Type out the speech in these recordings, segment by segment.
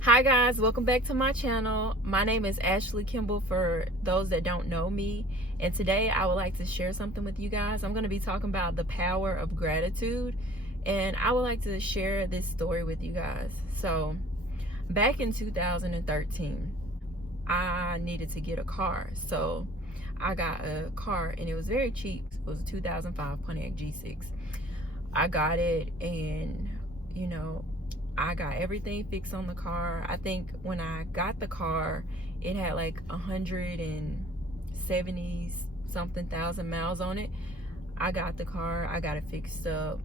Hi guys, welcome back to my channel. My name is Ashley Kimball for those that don't know me, and today I would like to share something with you guys. I'm going to be talking about the power of gratitude, and I would like to share this story with you guys. So back in 2013, I needed to get a car, so I got a car and it was very cheap. It was a 2005 Pontiac G6. I got it, and I got everything fixed on the car. I think when I got the car, it had like 170 something thousand miles on it. I got the car, I got it fixed up,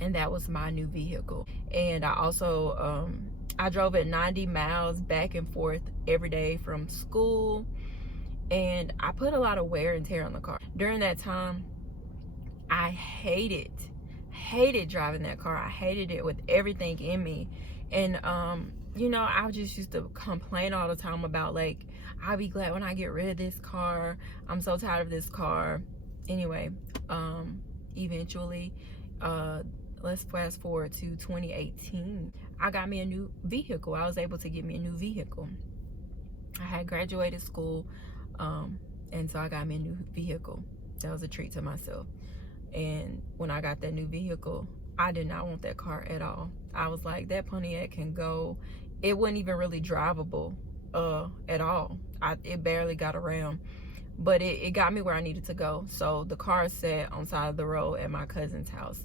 and that was my new vehicle. And I also I drove it 90 miles back and forth every day from school, and I put a lot of wear and tear on the car. During that time, I hated driving that car. I hated it with everything in me. And I just used to complain all the time about, like, I'll be glad when I get rid of this car. I'm so tired of this car. Anyway, eventually, let's fast forward to 2018. I got me a new vehicle. I was able to get me a new vehicle. I had graduated school, and so I got me a new vehicle. That was a treat to myself. And when I got that new vehicle, I did not want that car at all. I was like, that Pontiac can go. It wasn't even really drivable at all. It barely got around, but it got me where I needed to go. So the car sat on the side of the road at my cousin's house.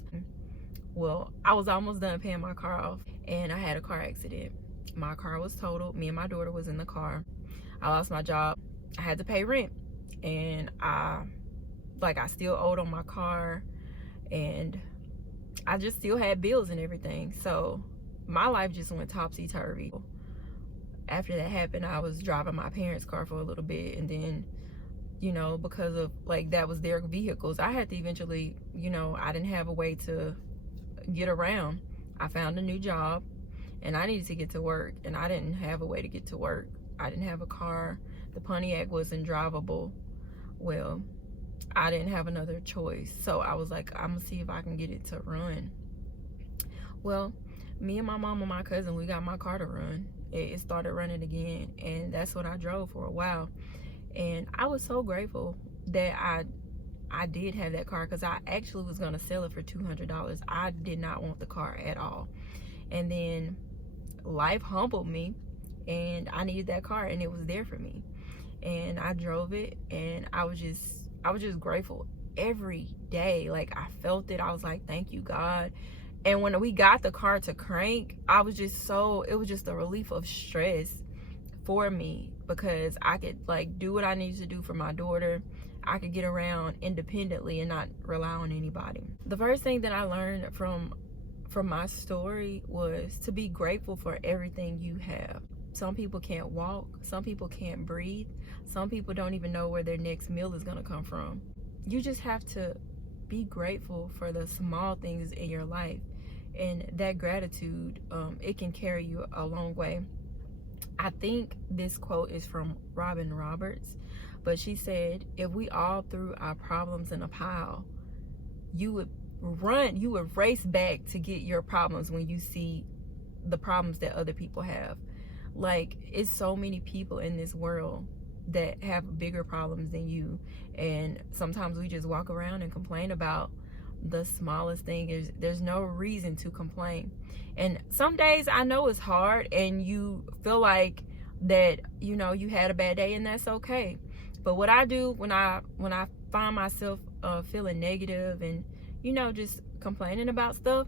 Well, I was almost done paying my car off, and I had a car accident. My car was totaled. Me and my daughter was in the car. I lost my job. I had to pay rent, and I still owed on my car, and I just still had bills and everything. So my life just went topsy-turvy. After that happened, I was driving my parents' car for a little bit, and then, because of, like, that was their vehicles, I had to eventually, I didn't have a way to get around. I found a new job, and I needed to get to work, and I didn't have a way to get to work. I didn't have a car. The Pontiac wasn't drivable. Well, I didn't have another choice, so I was like, I'm gonna see if I can get it to run. Well, me and my mom and my cousin, we got my car to run. It started running again, and that's what I drove for a while. And I was so grateful that I did have that car, because I actually was gonna sell it for $200. I did not want the car at all. And then life humbled me, and I needed that car, and it was there for me. And I drove it, and I was just grateful every day. Like, I felt it. I was like, thank you, God. And when we got the car to crank, it was just a relief of stress for me, because I could, like, do what I needed to do for my daughter. I could get around independently and not rely on anybody. The first thing that I learned from my story was to be grateful for everything you have. Some people can't walk. Some people can't breathe. Some people don't even know where their next meal is going to come from. You just have to be grateful for the small things in your life. And that gratitude, it can carry you a long way. I think this quote is from Robin Roberts, but she said, if we all threw our problems in a pile, you would race back to get your problems when you see the problems that other people have. Like, it's so many people in this world that have bigger problems than you, and sometimes we just walk around and complain about the smallest thing. There's no reason to complain. And some days I know it's hard, and you feel like that you had a bad day, and that's okay. But what I do when I find myself feeling negative and just complaining about stuff,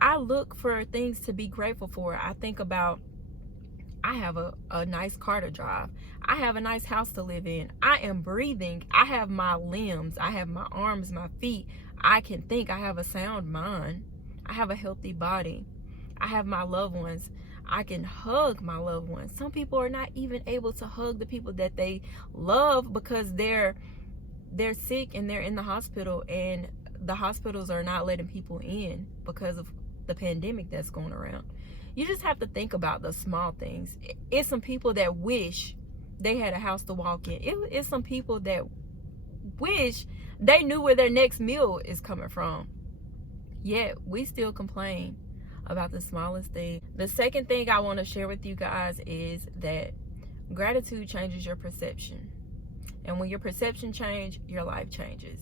I look for things to be grateful for. I think about, I have a nice car to drive. I have a nice house to live in. I am breathing. I have my limbs. I have my arms, my feet. I can think. I have a sound mind. I have a healthy body. I have my loved ones. I can hug my loved ones. Some people are not even able to hug the people that they love because they're sick and they're in the hospital, and the hospitals are not letting people in because of the pandemic that's going around. You just have to think about the small things. It's some people that wish they had a house to walk in. It's some people that wish they knew where their next meal is coming from. Yet we still complain about the smallest thing. The second thing I want to share with you guys is that gratitude changes your perception. And when your perception changes, your life changes.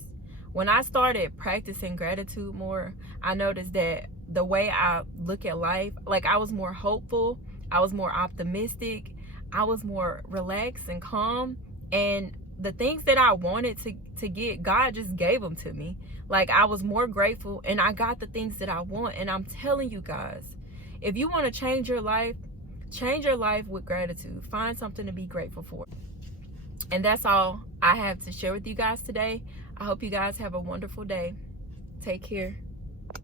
When I started practicing gratitude more, I noticed that the way I look at life, like I was more hopeful, I was more optimistic, I was more relaxed and calm. And the things that I wanted to get, God just gave them to me. Like I was more grateful and I got the things that I want. And I'm telling you guys, if you want to change your life with gratitude. Find something to be grateful for. And that's all I have to share with you guys today. I hope you guys have a wonderful day. Take care.